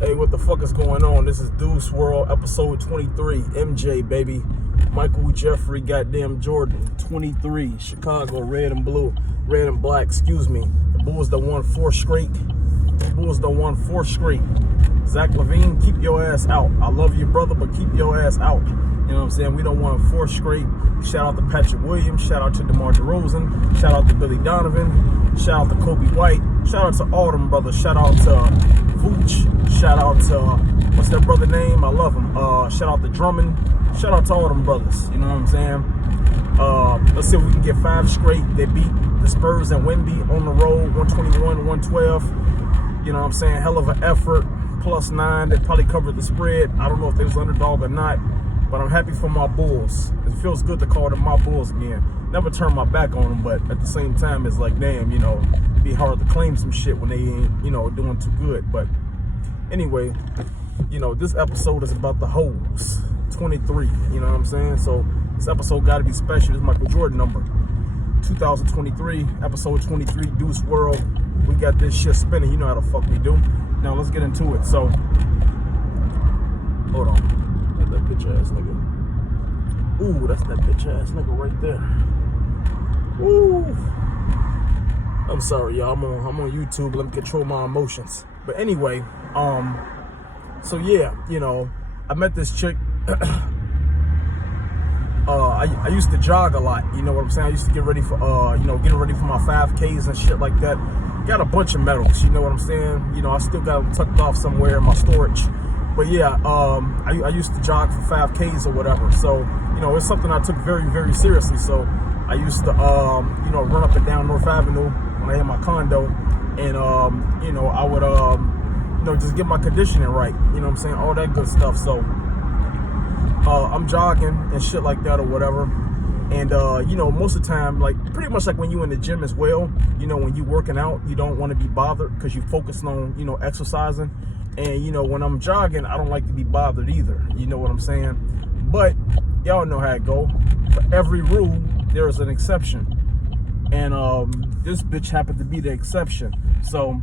Hey, what the fuck is going on? This is Deuce World, episode 23. MJ, baby. Michael Jeffrey, goddamn Jordan. 23. Chicago, red and blue. Red and black, excuse me. The Bulls done won 4 straight. Zach LaVine, keep your ass out. I love you, brother, but keep your ass out. You know what I'm saying? We don't want 4 straight. Shout out to Patrick Williams. Shout out to DeMar DeRozan. Shout out to Billy Donovan. Shout out to Kobe White. Shout out to all them brothers. Shout out to Vooch. Shout out to, what's that brother name? I love him. Shout out to Drummond. Shout out to all them brothers. You know what I'm saying? Let's see if we can get 5 straight. They beat the Spurs and Wemby on the road, 121-112. You know what I'm saying? Hell of an effort. +9. They probably covered the spread. I don't know if they was underdog or not, but I'm happy for my Bulls. It feels good to call them my Bulls again. Never turn my back on them, but at the same time, it's like, damn, you know, it'd be hard to claim some shit when they ain't, you know, doing too good. But anyway, you know, this episode is about the hoes. 23, you know what I'm saying? So this episode got to be special. This is Michael Jordan number 2023, episode 23, Deuce World. We got this shit spinning. You know how the fuck we do. Now let's get into it. So, hold on. That's that bitch ass nigga. Ooh, that's that bitch ass nigga right there. Ooh. I'm sorry, y'all. I'm on YouTube. Let me control my emotions. But anyway, so yeah, you know, I met this chick. I used to jog a lot. You know what I'm saying? I used to get ready for, you know, getting ready for my 5Ks and shit like that. Got a bunch of medals, you know what I'm saying? You know, I still got them tucked off somewhere in my storage. But yeah, I used to jog for 5Ks or whatever. So, you know, it's something I took very, very seriously. So I used to, you know, run up and down North Avenue when I had my condo. And, you know, I would, you know, just get my conditioning right. You know what I'm saying? All that good stuff. So I'm jogging and shit like that or whatever. And, you know, most of the time, like, pretty much like when you in the gym as well, you know, when you working out, you don't want to be bothered because you focusing on, you know, exercising. And, you know, when I'm jogging, I don't like to be bothered either. You know what I'm saying? But y'all know how it go. For every rule, there is an exception. And this bitch happened to be the exception. So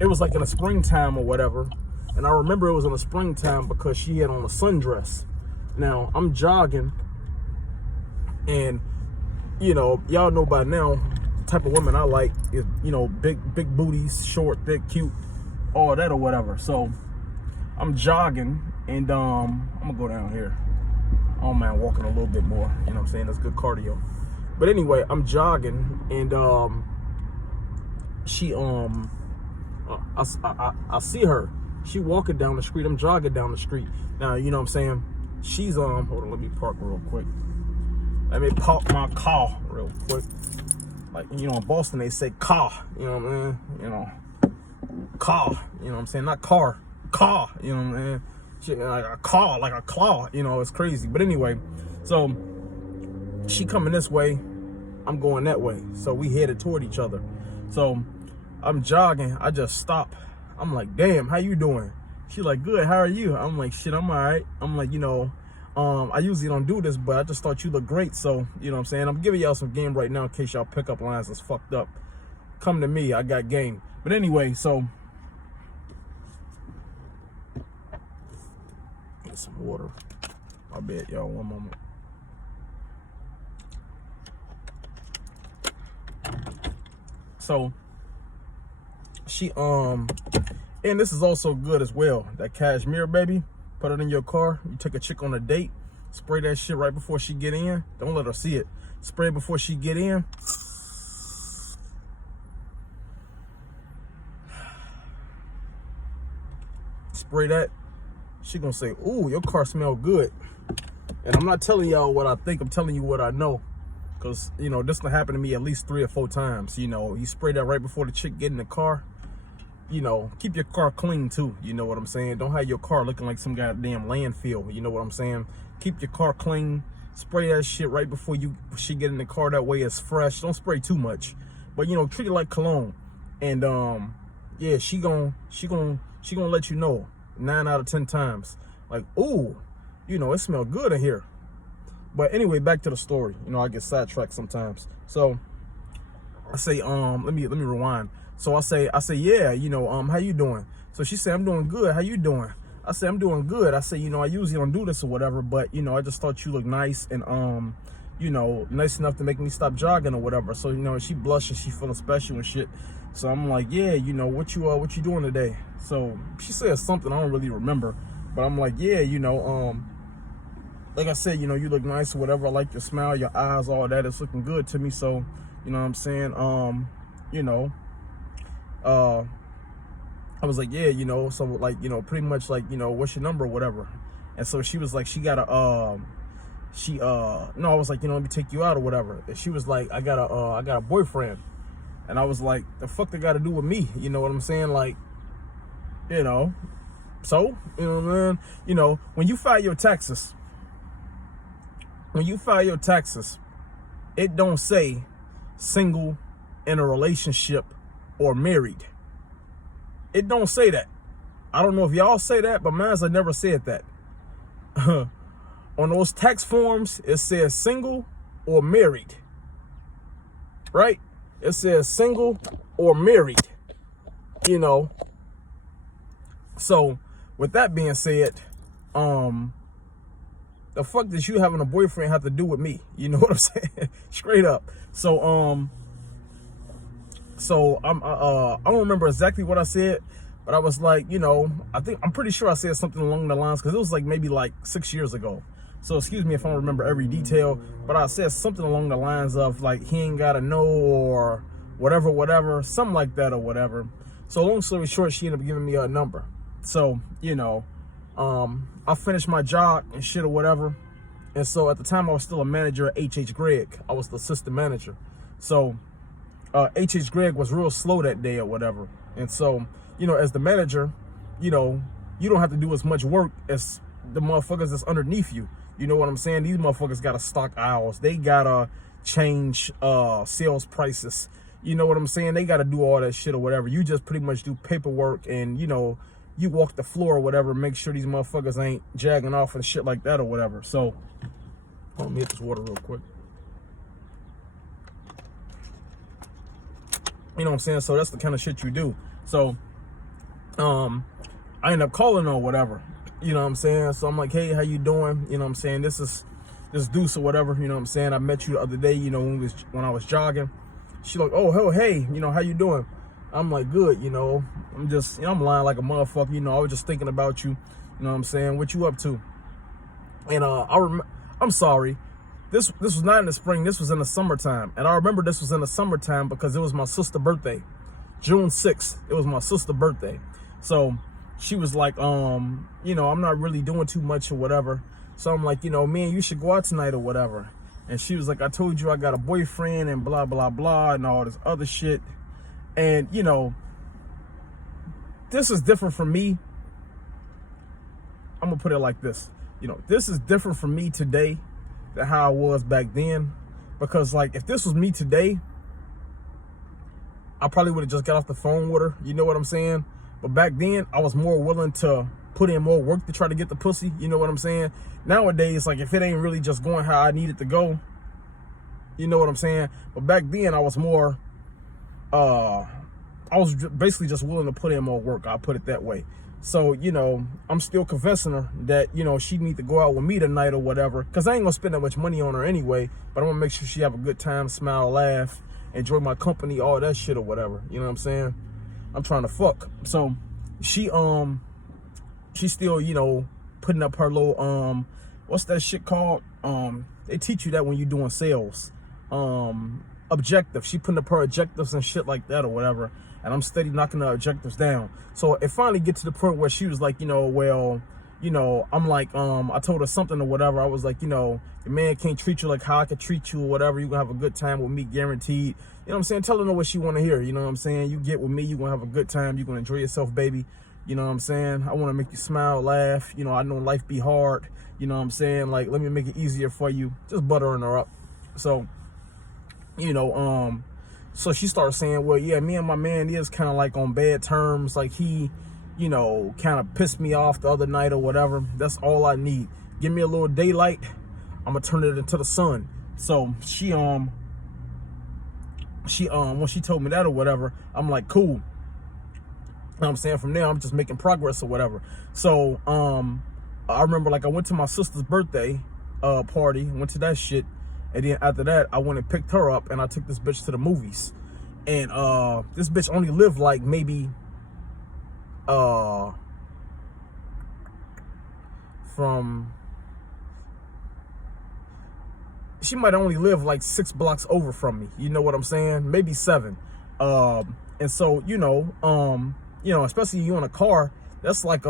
it was like in the springtime or whatever. And I remember it was in the springtime because she had on a sundress. Now, I'm jogging. And, you know, y'all know by now, the type of women I like is, you know, big booties, short, thick, cute, all that or whatever. So I'm jogging and I'm gonna go down here. I don't mind walking a little bit more, you know what I'm saying? That's good cardio. But anyway, I'm jogging and she I see her. She walking down the street. I'm jogging down the street. Now, you know what I'm saying? She's hold on, let me park real quick. Let me park my car real quick. Like, you know, in Boston, they say car. You know what I mean? You know, car. You know what I'm saying? Not car. Car. You know what I mean? Shit, like a car, like a claw. You know, it's crazy. But anyway, so she coming this way. I'm going that way. So we headed toward each other. So I'm jogging. I just stop. I'm like, damn, how you doing? She like, good, how are you? I'm like, shit, I'm all right. I'm like, you know, I usually don't do this, but I just thought you look great. So, you know what I'm saying? I'm giving y'all some game right now in case y'all pick up lines that's fucked up. Come to me, I got game. But anyway, so get some water. I bet y'all, one moment. So she and this is also good as well. That cashmere, baby. Put it in your car. You take a chick on a date. Spray that shit right before she get in. Don't let her see it. Spray it before she get in. Spray that. She gonna say, ooh, your car smell good. And I'm not telling y'all what I think. I'm telling you what I know. Because, you know, this done happened to me at least 3 or 4 times. You know, you spray that right before the chick get in the car. You know, keep your car clean too. You know what I'm saying? Don't have your car looking like some goddamn landfill. You know what I'm saying? Keep your car clean. Spray that shit right before she get in the car. That way it's fresh. Don't spray too much, but you know, treat it like cologne. And yeah, she gonna let you know 9 out of 10 times. Like, ooh, you know, it smell good in here. But anyway, back to the story. You know, I get sidetracked sometimes. So I say, let me rewind. So I say, yeah, you know, how you doing? So she said, I'm doing good. How you doing? I said, I'm doing good. I said, you know, I usually don't do this or whatever, but, you know, I just thought you look nice and, you know, nice enough to make me stop jogging or whatever. So, you know, she blushes, she feeling special and shit. So I'm like, yeah, you know, what you doing today? So she said something I don't really remember, but I'm like, yeah, you know, like I said, you know, you look nice or whatever. I like your smile, your eyes, all that. It's looking good to me. So, you know what I'm saying? You know, I was like, yeah, you know, so like, you know, pretty much like, you know, what's your number or whatever. And so she was like, she got a, no, I was like, you know, let me take you out or whatever. And she was like, I got a boyfriend. And I was like, the fuck they got to do with me? You know what I'm saying? Like, you know, so, you know, man, you know, when you file your taxes, it don't say single, in a relationship, or married. It don't say that. I don't know if y'all say that, but mine's I never said that. On those tax forms, it says single or married. Right? It says single or married. You know. So, with that being said, the fuck does you having a boyfriend have to do with me? You know what I'm saying? Straight up. So I don't remember exactly what I said, but I was like, you know, I'm pretty sure I said something along the lines, because it was like maybe like 6 years ago. So excuse me if I don't remember every detail, but I said something along the lines of like, he ain't gotta know, or whatever, something like that or whatever. So long story short, she ended up giving me a number. So, you know, I finished my jog and shit or whatever. And so at the time I was still a manager at H.H. Gregg. I was the assistant manager. So H.H. Gregg was real slow that day or whatever. And so, you know, as the manager, you know, you don't have to do as much work as the motherfuckers that's underneath you. You know what I'm saying? These motherfuckers gotta stock aisles. They gotta change sales prices. You know what I'm saying? They gotta do all that shit or whatever. You just pretty much do paperwork and, you know, you walk the floor or whatever, make sure these motherfuckers ain't jagging off and shit like that or whatever. So, let me hit this water real quick. You know what I'm saying? So that's the kind of shit you do. So, I end up calling her or whatever. You know what I'm saying? So I'm like, hey, how you doing? You know what I'm saying? This Deuce or whatever. You know what I'm saying? I met you the other day, you know, when I was jogging. She like, oh, hey, you know, how you doing? I'm like, good, you know. I'm just, you know, I'm lying like a motherfucker. You know, I was just thinking about you. You know what I'm saying? What you up to? And I'm sorry. This was not in the spring. This was in the summertime. And I remember this was in the summertime because it was my sister's birthday. June 6th. It was my sister's birthday. So she was like, you know, I'm not really doing too much or whatever. So I'm like, you know, man, you should go out tonight or whatever. And she was like, I told you I got a boyfriend and blah, blah, blah, and all this other shit. And, you know, this is different from me. I'm going to put it like this. You know, this is different from me today than how I was back then. Because, like, if this was me today, I probably would have just got off the phone with her. You know what I'm saying? But back then, I was more willing to put in more work to try to get the pussy. You know what I'm saying? Nowadays, like, if it ain't really just going how I need it to go, you know what I'm saying? But back then, I was more, I was basically just willing to put in more work. I'll put it that way. So, you know, I'm still convincing her that, you know, she need to go out with me tonight or whatever. Because I ain't going to spend that much money on her anyway. But I'm going to make sure she have a good time, smile, laugh, enjoy my company, all that shit or whatever. You know what I'm saying? I'm trying to fuck. So, she's still, you know, putting up her little, what's that shit called? They teach you that when you're doing sales. Objective. She putting up her objectives and shit like that or whatever. And I'm steady knocking the objectives down. So it finally get to the point where she was like, you know, well, you know, I'm like, I told her something or whatever. I was like, you know, your man can't treat you like how I could treat you or whatever. You're going to have a good time with me, guaranteed. You know what I'm saying? Tell her what she want to hear. You know what I'm saying? You get with me, you're going to have a good time. You're going to enjoy yourself, baby. You know what I'm saying? I want to make you smile, laugh. You know, I know life be hard. You know what I'm saying? Like, let me make it easier for you. Just buttering her up. So, you know, so she started saying, well, yeah, me and my man is kind of like on bad terms. Like he, you know, kind of pissed me off the other night or whatever. That's all I need. Give me a little daylight. I'm going to turn it into the sun. So she, she when she told me that or whatever, I'm like, cool. You know what I'm saying? From there, I'm just making progress or whatever. So I remember, like, I went to my sister's birthday party, went to that shit, and then after that, I went and picked her up, and I took this bitch to the movies. And this bitch only lived like maybe she might only live like 6 blocks over from me, you know what I'm saying? Maybe 7. And so, especially you in a car, that's like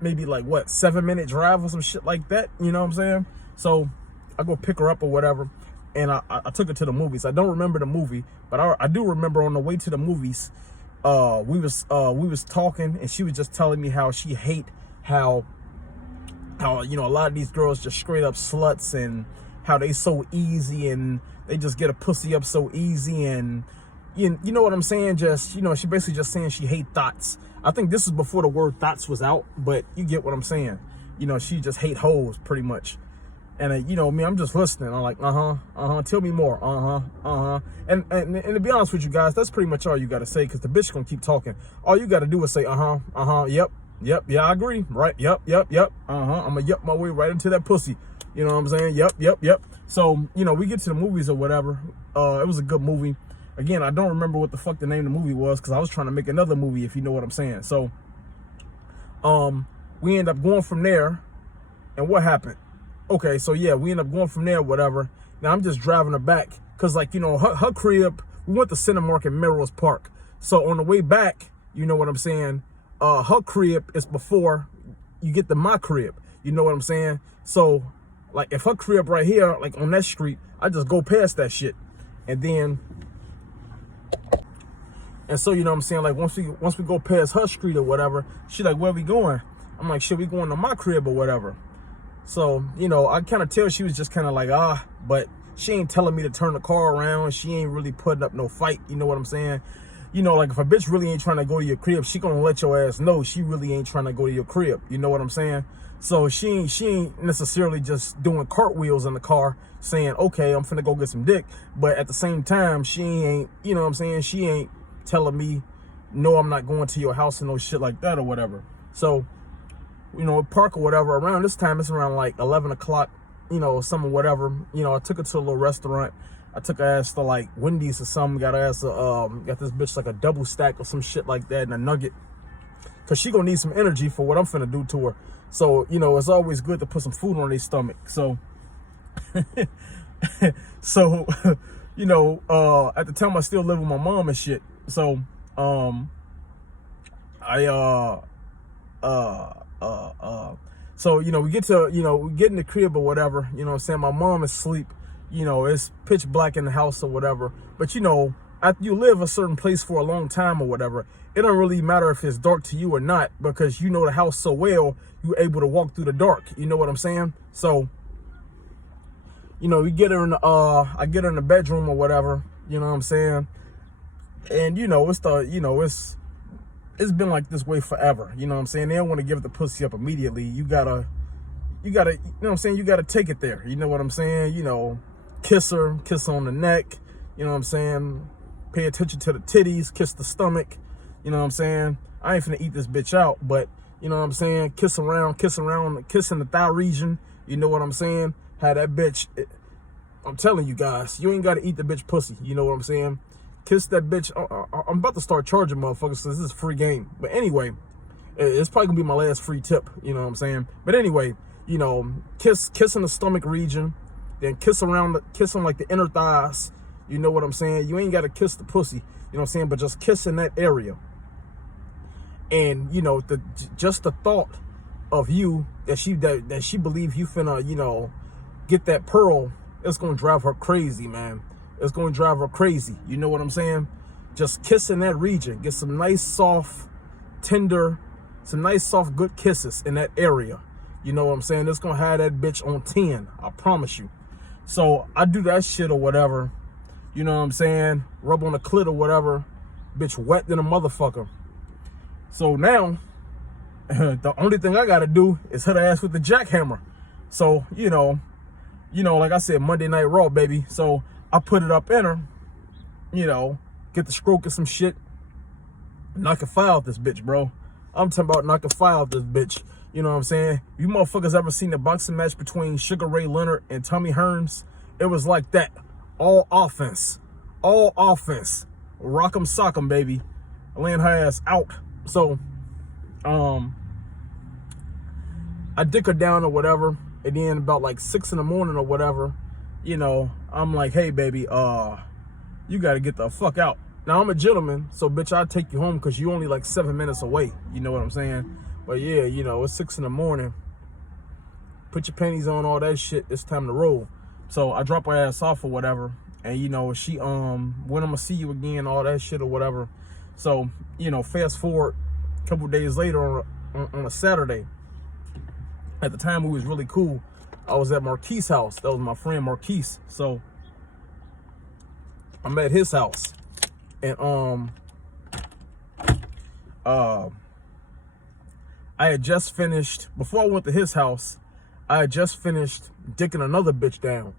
maybe like 7-minute drive or some shit like that, you know what I'm saying? So I go pick her up or whatever, and I took her to the movies. I don't remember the movie, but I do remember on the way to the movies, we was talking, and she was just telling me how she hate how a lot of these girls just straight up sluts, and how they so easy, and they just get a pussy up so easy, and you know what I'm saying? Just, she basically just saying she hate thoughts. I think this is before the word thoughts was out, but you get what I'm saying. She just hate hoes pretty much. And me, I'm just listening. I'm like, tell me more. And to be honest with you guys, that's pretty much all you gotta say, because the bitch gonna keep talking. All you gotta do is say, yep, yeah, I agree, right, yep, I'm gonna yep my way right into that pussy. You know what I'm saying? Yep. So, we get to the movies or whatever. It was a good movie. Again, I don't remember what the fuck the name of the movie was, because I was trying to make another movie, if you know what I'm saying. So, we end up going from there, and what happened? Okay, so yeah, we end up going from there, whatever. Now, I'm just driving her back, because, like, her crib, we went to Cinemark in Melrose Park. So, on the way back, you know what I'm saying, her crib is before you get to my crib. You know what I'm saying? So, like, if her crib right here, like on that street, I just go past that shit. And so, you know what I'm saying, like, once we go past her street or whatever, she like, where we going? I'm like, shit, we going to my crib or whatever. So, I kind of tell she was just kind of like, but she ain't telling me to turn the car around. She ain't really putting up no fight, you know what I'm saying? Like, if a bitch really ain't trying to go to your crib, she gonna let your ass know she really ain't trying to go to your crib, you know what I'm saying? So she ain't necessarily just doing cartwheels in the car saying, okay, I'm finna go get some dick. But at the same time, she ain't, you know what I'm saying? She ain't telling me, no, I'm not going to your house and no shit like that or whatever. So, park or whatever. Around this time, it's around like 11 o'clock, something, whatever. I took her to a little restaurant. I took her ass to like Wendy's or something. Got her ass, got this bitch like a double stack or some shit like that and a nugget. Cause she gonna need some energy for what I'm finna do to her. So, it's always good to put some food on their stomach. So, so, at the time I still live with my mom and shit. So, so, we get to, we get in the crib or whatever, you know what I'm saying? My mom is asleep, it's pitch black in the house or whatever. But, after you live a certain place for a long time or whatever, it don't really matter if it's dark to you or not, because you know the house so well, you're able to walk through the dark. You know what I'm saying? So, we get her in the, I get her in the bedroom or whatever, you know what I'm saying? And, it's been like this way forever. You know what I'm saying? They don't want to give the pussy up immediately. You gotta, you know what I'm saying? You gotta take it there. You know what I'm saying? Kiss her on the neck. You know what I'm saying? Pay attention to the titties, kiss the stomach. You know what I'm saying? I ain't finna eat this bitch out, but you know what I'm saying? Kiss around, kissing the thigh region. You know what I'm saying? Have that bitch. I'm telling you guys, you ain't gotta eat the bitch pussy. You know what I'm saying? Kiss that bitch. I'm about to start charging motherfuckers, so this is a free game. But anyway, it's probably gonna be my last free tip. You know what I'm saying? But anyway, kiss in the stomach region, then kiss on like the inner thighs. You know what I'm saying? You ain't gotta kiss the pussy. You know what I'm saying? But just kiss in that area. And just the thought of you that she believe you finna get that pearl, it's gonna drive her crazy, man. It's gonna drive her crazy. You know what I'm saying? Just kiss in that region. Get some nice, soft, tender, some nice, soft, good kisses in that area. You know what I'm saying? It's gonna have that bitch on 10. I promise you. So I do that shit or whatever. You know what I'm saying? Rub on the clit or whatever. Bitch wet than a motherfucker. So now, the only thing I gotta do is hit her ass with the jackhammer. So, like I said, Monday Night Raw, baby. So I put it up in her, you know, get the stroke of some shit, knock a fire out this bitch, bro. I'm talking about knock a fire out this bitch. You know what I'm saying? You motherfuckers ever seen the boxing match between Sugar Ray Leonard and Tommy Hearns? It was like that. All offense. All offense. Rock 'em, sock 'em, baby. Laying her ass out. So, I dick her down or whatever. And then about like 6 in the morning or whatever, you know, I'm like, hey, baby, you got to get the fuck out. Now, I'm a gentleman, so, bitch, I'll take you home because you only like 7 minutes away. You know what I'm saying? But, yeah, you know, it's 6 in the morning. Put your panties on, all that shit. It's time to roll. So, I drop her ass off or whatever. And, you know, she, when I'm going to see you again, all that shit or whatever. So, you know, fast forward a couple days later on a Saturday. At the time, we was really cool. I was at Marquise's house. That was my friend Marquise. So, I'm at his house. And, I had just finished, before I went to his house, I had just finished dicking another bitch down.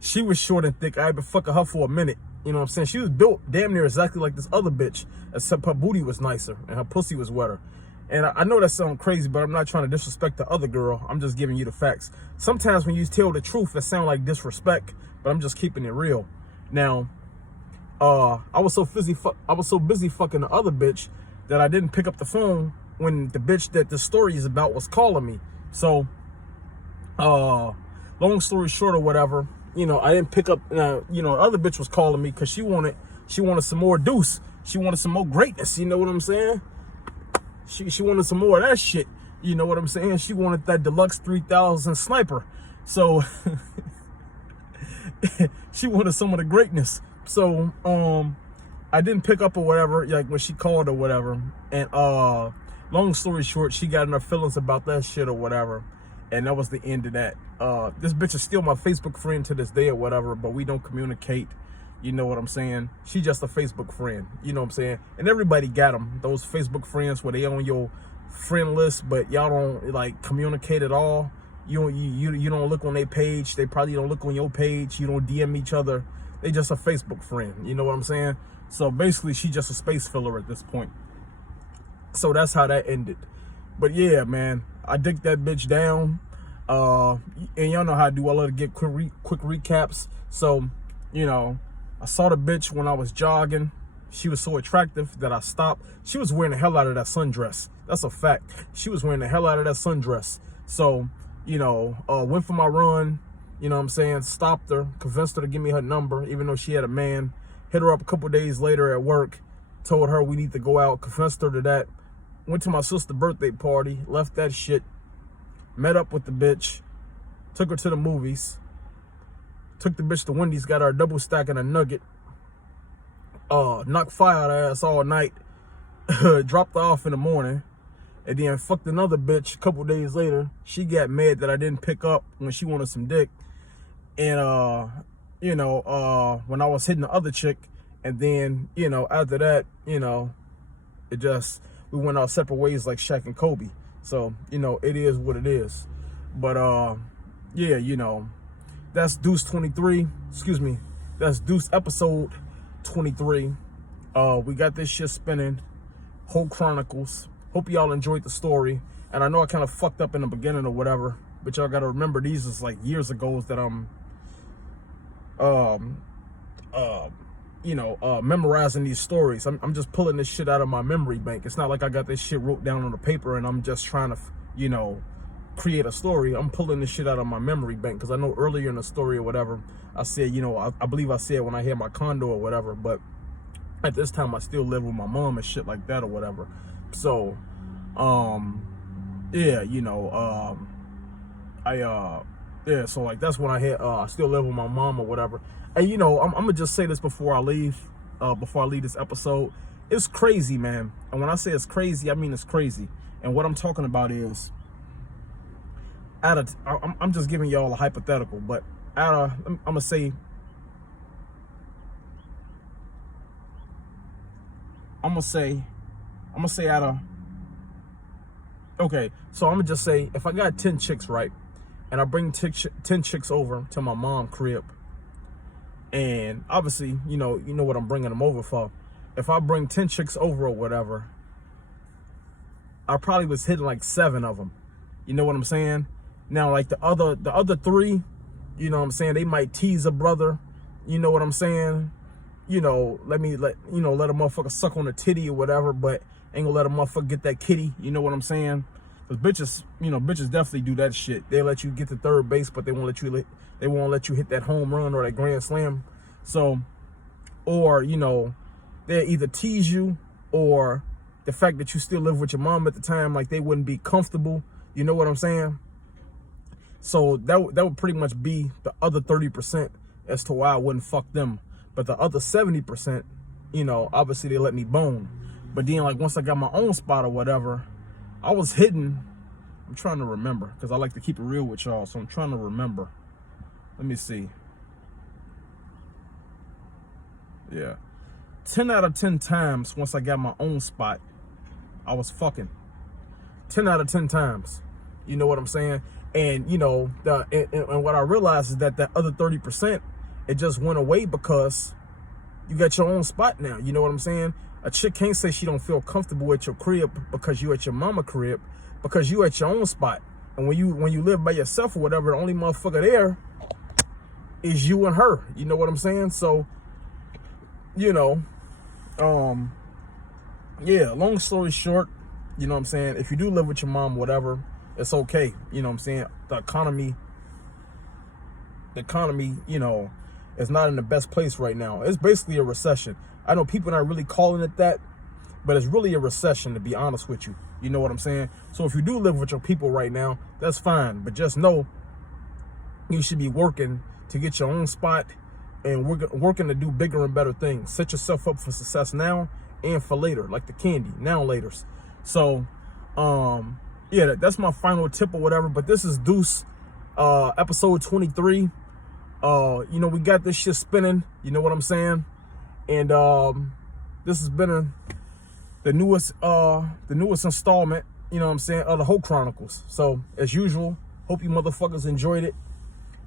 She was short and thick. I had been fucking her for a minute. You know what I'm saying? She was built damn near exactly like this other bitch, except her booty was nicer and her pussy was wetter. And I know that sounds crazy, but I'm not trying to disrespect the other girl. I'm just giving you the facts. Sometimes when you tell the truth, it sounds like disrespect, but I'm just keeping it real. Now, I was so busy fucking the other bitch that I didn't pick up the phone when the bitch that the story is about was calling me. So, long story short or whatever, you know, I didn't pick up. You know, the other bitch was calling me because she wanted some more Deuce. She wanted some more greatness. You know what I'm saying? She wanted some more of that shit. You know what I'm saying? She wanted that deluxe 3000 sniper. So she wanted some of the greatness. So I didn't pick up or whatever, like when she called or whatever. And long story short, she got in her feelings about that shit or whatever. And that was the end of that. This bitch is still my Facebook friend to this day or whatever, but we don't communicate. You know what I'm saying? She just a Facebook friend. You know what I'm saying? And everybody got them. Those Facebook friends where they on your friend list, but y'all don't like communicate at all. You don't look on their page. They probably don't look on your page. You don't DM each other. They just a Facebook friend. You know what I'm saying? So basically, she just a space filler at this point. So that's how that ended. But yeah, man, I dicked that bitch down. And y'all know how I do. I love to get quick recaps. So, you know, I saw the bitch when I was jogging. She was so attractive that I stopped. She was wearing the hell out of that sundress. That's a fact. She was wearing the hell out of that sundress. So, you know, went for my run. You know what I'm saying? Stopped her, convinced her to give me her number, even though she had a man. Hit her up a couple days later at work. Told her we need to go out. Convinced her to that. Went to my sister's birthday party. Left that shit. Met up with the bitch. Took her to the movies. Took the bitch to Wendy's, got her a double stack and a nugget. Knocked fire out her ass all night. Dropped her off in the morning. And then fucked another bitch a couple days later. She got mad that I didn't pick up when she wanted some dick. And, you know, when I was hitting the other chick. And then, you know, after that, you know, it just, we went our separate ways like Shaq and Kobe. So, you know, it is what it is. But, yeah, you know, that's Deuce 23. Excuse me. That's Deuce episode 23. We got this shit spinning. Whole Chronicles. Hope y'all enjoyed the story. And I know I kind of fucked up in the beginning or whatever, but y'all got to remember these is like years ago that I'm, you know, memorizing these stories. I'm just pulling this shit out of my memory bank. It's not like I got this shit wrote down on the paper and I'm just trying to, you know, create a story. I'm pulling this shit out of my memory bank because I know earlier in the story or whatever, I said, you know, I believe I said when I had my condo or whatever, but at this time I still live with my mom and shit like that or whatever. So, yeah, you know, yeah, so like that's when I had, I still live with my mom or whatever. And you know, I'm gonna just say this before I leave this episode. It's crazy, man. And when I say it's crazy, I mean it's crazy. And what I'm talking about is, I'm just giving y'all a hypothetical, but I'm gonna say out of, okay, so I'm gonna just say if I got 10 chicks, right, and I bring 10 chicks over to my mom's crib, And obviously, you know what I'm bringing them over for. If I bring 10 chicks over or whatever, I probably was hitting like 7 of them. You know what I'm saying? Now, like the other 3, you know what I'm saying, they might tease a brother. You know what I'm saying? You know, let a motherfucker suck on a titty or whatever, but ain't gonna let a motherfucker get that kitty. You know what I'm saying? Cause bitches, bitches definitely do that shit. They let you get to third base, but they won't let you hit that home run or that grand slam. So, or they either tease you, or the fact that you still live with your mom at the time, like they wouldn't be comfortable. You know what I'm saying? So that would pretty much be the other 30% as to why I wouldn't fuck them. But the other 70%, obviously they let me bone. But then, like, once I got my own spot or whatever, I was hitting. I'm trying to remember, because I like to keep it real with y'all. So I'm trying to remember. Let me see. Yeah. 10 out of 10 times once I got my own spot, I was fucking. 10 out of 10 times. You know what I'm saying? And, and what I realized is that other 30%, it just went away because you got your own spot now. You know what I'm saying? A chick can't say she don't feel comfortable at your crib because you at your mama crib, because you at your own spot. And when you live by yourself or whatever, the only motherfucker there is you and her. You know what I'm saying? So, yeah, long story short, you know what I'm saying, if you do live with your mom, whatever, it's okay. You know what I'm saying? The economy, is not in the best place right now. It's basically a recession. I know people are not really calling it that, but it's really a recession, to be honest with you. You know what I'm saying? So if you do live with your people right now, that's fine. But just know you should be working to get your own spot and working to do bigger and better things. Set yourself up for success now and for later, like the candy, now laters. So, yeah, that's my final tip or whatever. But this is Deuce, episode 23. We got this shit spinning. You know what I'm saying? And this has been the newest installment, you know what I'm saying, of the Ho Chronicles. So as usual, hope you motherfuckers enjoyed it.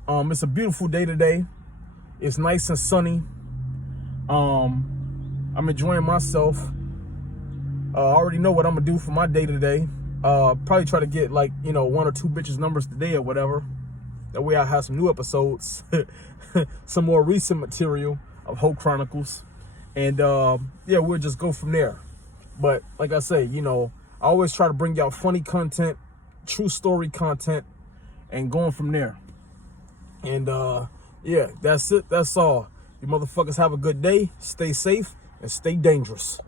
It's a beautiful day today. It's nice and sunny. I'm enjoying myself. I already know what I'm gonna do for my day today. Probably try to get 1 or 2 bitches numbers today or whatever. That way I have some new episodes, some more recent material of Ho Chronicles. And yeah, we'll just go from there. But like I say, I always try to bring y'all funny content, true story content, and going from there. And yeah, that's it. That's all. You motherfuckers have a good day. Stay safe and stay dangerous.